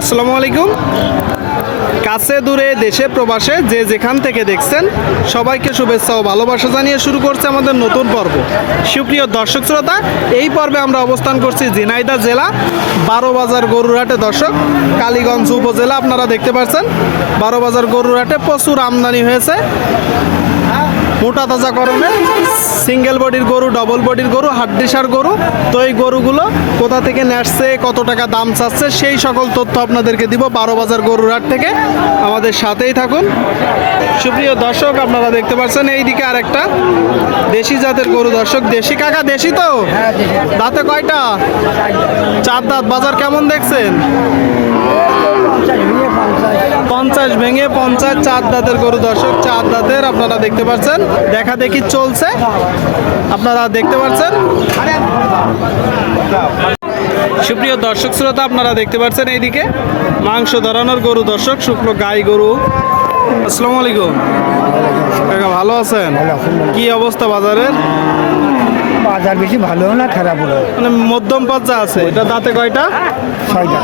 আসসালামু আলাইকুম। কাছে দূরে, দেশে, প্রবাসে যে যেখান থেকে দেখছেন, সবাইকে শুভেচ্ছা ও ভালোবাসা জানিয়ে শুরু করছে আমাদের নতুন পর্ব। সুপ্রিয় দর্শক শ্রোতা, এই পর্বে আমরা অবস্থান করছি ঝিনাইদহ জেলা বারো বাজার গরুরহাটে। দর্শক, কালীগঞ্জ উপজেলা আপনারা দেখতে পাচ্ছেন বারো বাজার গরুরহাটে প্রচুর আমদানি হয়েছে। মোটা তাজা করণে সিঙ্গেল বডির গরু ডবল বডির গরু, হাড্ডিসার গরু। তো এই গরুগুলো কোথা থেকে নেসছে কত টাকা দাম চাচ্ছে, সেই সকল তথ্য আপনাদেরকে দিব বারো বাজার গরুর হাট থেকে। আমাদের সাথেই থাকুন। সুপ্রিয় দর্শক, আপনারা দেখতে পাচ্ছেন, এইদিকে আরেকটা দেশি জাতের গরু দর্শক। দেশি কাকা, দেশি তো? দাঁতে কয়টা? চার দাঁত। বাজার কেমন দেখছেন? পঞ্চাশ ভেঙে পঞ্চাশ, চার দাঁতের গরু দর্শক, চার দাঁতের আপনারা দেখতে পাচ্ছেন। দেখা দেখি চলছে। আপনারা দেখতে পাচ্ছেন? সুপ্রিয় দর্শক শ্রোতা আপনারা দেখতে পাচ্ছেন এইদিকে মাংস ধরানোর গরু দর্শক শুকনো গাই গরু। আসসালামু আলাইকুম। ভালো আছেন? কি অবস্থা বাজারের? বাজার বেশি ভালো না খারাপ হলো মানে মধ্যম পর্যায়ে আছে এটা দাঁতে কয়টা? ছয় ছয়টা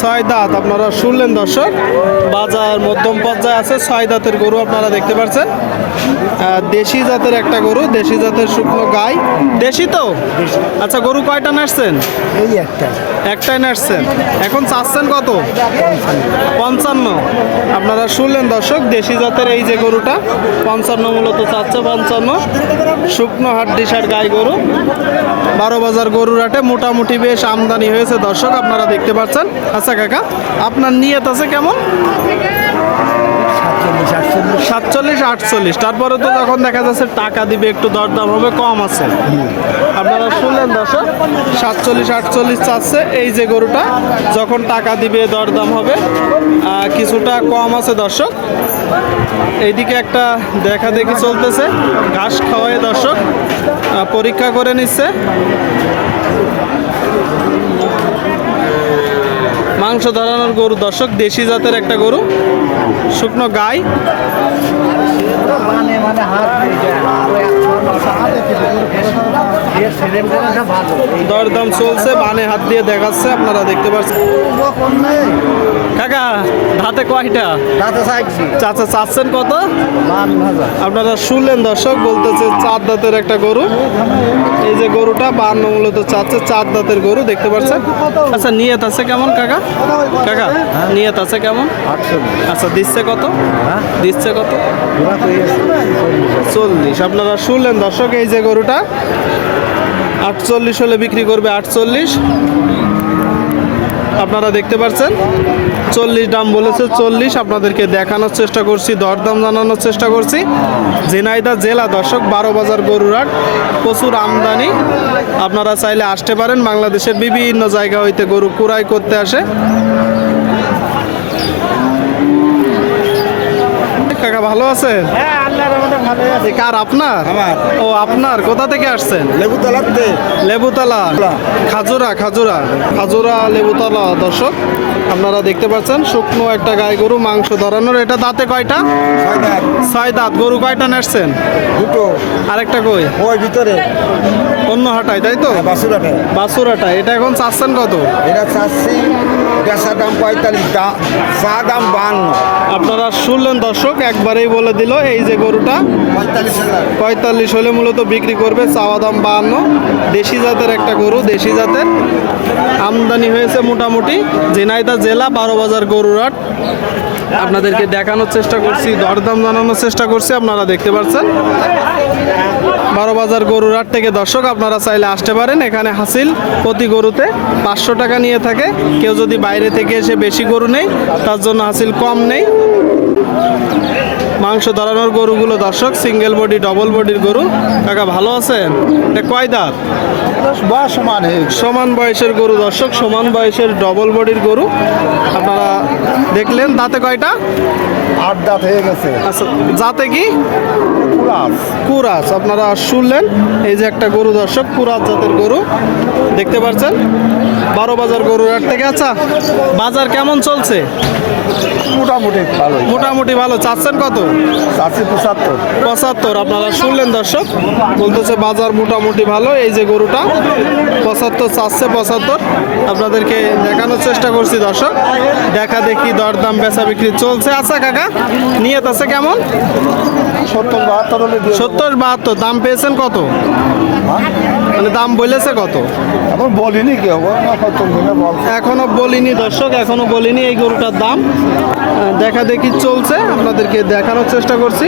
ছয় দাঁত আপনারা শুনলেন দর্শক বাজার মধ্যম পর্যায়ে আছে ছয় দাঁতের গরু আপনারা দেখতে পাচ্ছেন। দেশি জাতের একটা গরু দেশি জাতের শুকনো গাই। দেশি তো? আচ্ছা গরু কয়টা নাড়ছেন এই একটা। একটাই নাড়ছেন এখন চাচ্ছেন কত? পঞ্চান্ন। আপনারা শুনলেন দর্শক দেশি জাতের এই যে গরুটা পঞ্চান্ন মূলত চাচ্ছে পঞ্চান্ন। শুকনো হাড্ডিসার গাই গরু। বারো বাজার গরুর হাটে মোটামুটি বেশ আমদানি হয়েছে দর্শক আপনারা দেখতে পাচ্ছেন। আচ্ছা কাকা আপনার নিয়ত আছে কেমন? সাতচল্লিশ আটচল্লিশ। তারপরে তো যখন দেখা যাচ্ছে টাকা দিবে একটু দরদাম হবে কম আছে। আপনারা শুনলেন দর্শক? সাতচল্লিশ আটচল্লিশ চাচ্ছে এই যে গরুটা। যখন টাকা দিবে দরদাম হবে কিছুটা কম আছে দর্শক। এইদিকে একটা দেখা দেখি চলতেছে ঘাস খাওয়ায় দর্শক। পরীক্ষা করে নিচ্ছে। মাংস ধরানোর গরু, দর্শক, দেশি জাতের একটা গরু, শুকনো গাই। দরদাম চলছে, বানে হাত দিয়ে দেখাচ্ছে, আপনারা দেখতে পাচ্ছেন। কাকা হাতে কয়টা? দাঁতে চাইছি চাচা চাচ্ছেন কত? আপনারা শুনলেন দর্শক বলতেছে চার দাঁতের একটা গরু। এই যে গরুটা বান্ন মূলত চাচ্ছে চার দাঁতের গরু দেখতে পাচ্ছেন? আচ্ছা নিয়ত আছে কেমন কাকা? কাকা নিয়ত আছে কেমন? আচ্ছা দিচ্ছে কত? হ্যাঁ। দিচ্ছে কত? চল্লিশ। আপনারা শুনলেন দর্শক এই যে গরুটা আটচল্লিশ হলে বিক্রি করবে আটচল্লিশ। আপনারা দেখতে পাচ্ছেন। চল্লিশ দাম বলেছে, চল্লিশ আপনাদেরকে দেখানোর চেষ্টা করছি, দরদাম জানানোর চেষ্টা করছি। ঝিনাইদা জেলা দর্শক বারো বাজার গরুরাট প্রচুর আমদানি। আপনারা চাইলে আসতে পারেন, বাংলাদেশের বিভিন্ন জায়গা হইতে গরু কুড়াই করতে আসে। কাকা ভালো আছেন? হ্যাঁ আল্লাহর রহমতে ভালোই আছি। কার আপনার? আমার। ও আপনার? কোথা থেকে আসছেন? লেবুতলা। লেবুতলা। খাজুরা খাজুরা। খাজুরা লেবুতলা দর্শক। আপনারা দেখতে পাচ্ছেন শুকনো একটা গায়ে গরু মাংস ধরানোর। এটা দাঁতে কয়টা? ছয় দাঁত। গরু কয়টা নাড়ছেন? দুটো। আরেকটা কই? ওই ভিতরে। অন্য হাটাই তাই তো? বাসুরাটে বাসুরাটা এটা এখন চাচ্ছেন কত? এটা চাচ্ছি বেচা দাম পঁয়তাল্লিশ চা দাম বান্ন আপনারা শুনলেন দর্শক একবারেই বলে দিল এই যে গরুটা। পঁয়তাল্লিশ হাজার। পঁয়তাল্লিশ হলে মূলত বিক্রি করবে চাওয়া দাম বাহান্ন। দেশি জাতের একটা গরু দেশি জাতের। আমদানি হয়েছে মোটামুটি। ঝিনাইদা জেলা বারো বাজার গরুরাট আপনাদেরকে দেখানোর চেষ্টা করছি, দরদাম জানানোর চেষ্টা করছি, আপনারা দেখতে পাচ্ছেন। বারো বাজার গরুরাট থেকে দর্শক, আপনারা চাইলে আসতে পারেন। এখানে হাসিল প্রতি গরুতে পাঁচশো টাকা নিয়ে থাকে। কেউ যদি বাইরে থেকে এসে বেশি গরু নেই তার জন্য হাসিল কম নেই। মাংস ধরানোর গরুগুলো দর্শক সিঙ্গেল বডি ডবল বডির গরু। কাকা ভালো আছেন? এটা কয় দাঁত? সমান সমান বয়সের গরু দর্শক সমান বয়সের ডবল বডির গরু। আপনারা দেখলেন দাঁতে কয়টা? আট দাঁত হয়ে গেছে। আচ্ছা যাতে কি? কুরাস। কুরাস আপনারা শুনলেন? এই যে একটা গরু দর্শক কুরাস জাতের গরু। দেখতে পাচ্ছেন বারো বাজার গরুর হাট থেকে। আচ্ছা বাজার কেমন চলছে? মোটামুটি ভালো মোটামুটি ভালো। চাচ্ছেন কত? চারশো পঁচাত্তর। পঁচাত্তর। আপনারা শুনলেন দর্শক? বলতেছে বাজার মোটামুটি ভালো। এই যে গরুটা পঁচাত্তর চাচ্ছে পঁচাত্তর। আপনাদেরকে দেখানোর চেষ্টা করছি দর্শক। দেখা দেখি দরদাম বেচা বিক্রি চলছে। আচ্ছা কাকা নিয়ত আছে কেমন? সত্তর বাহাত্তর। সত্তর বাহাত্তর দাম পেয়েছেন কত? মানে দাম বলেছে কত? এখন বলিনি কি হব? না সত্তর দিনে বল এখনও বলিনি দর্শক এখনও বলিনি এই গরুটার দাম। দেখা দেখি চলছে আপনাদেরকে দেখানোর চেষ্টা করছি।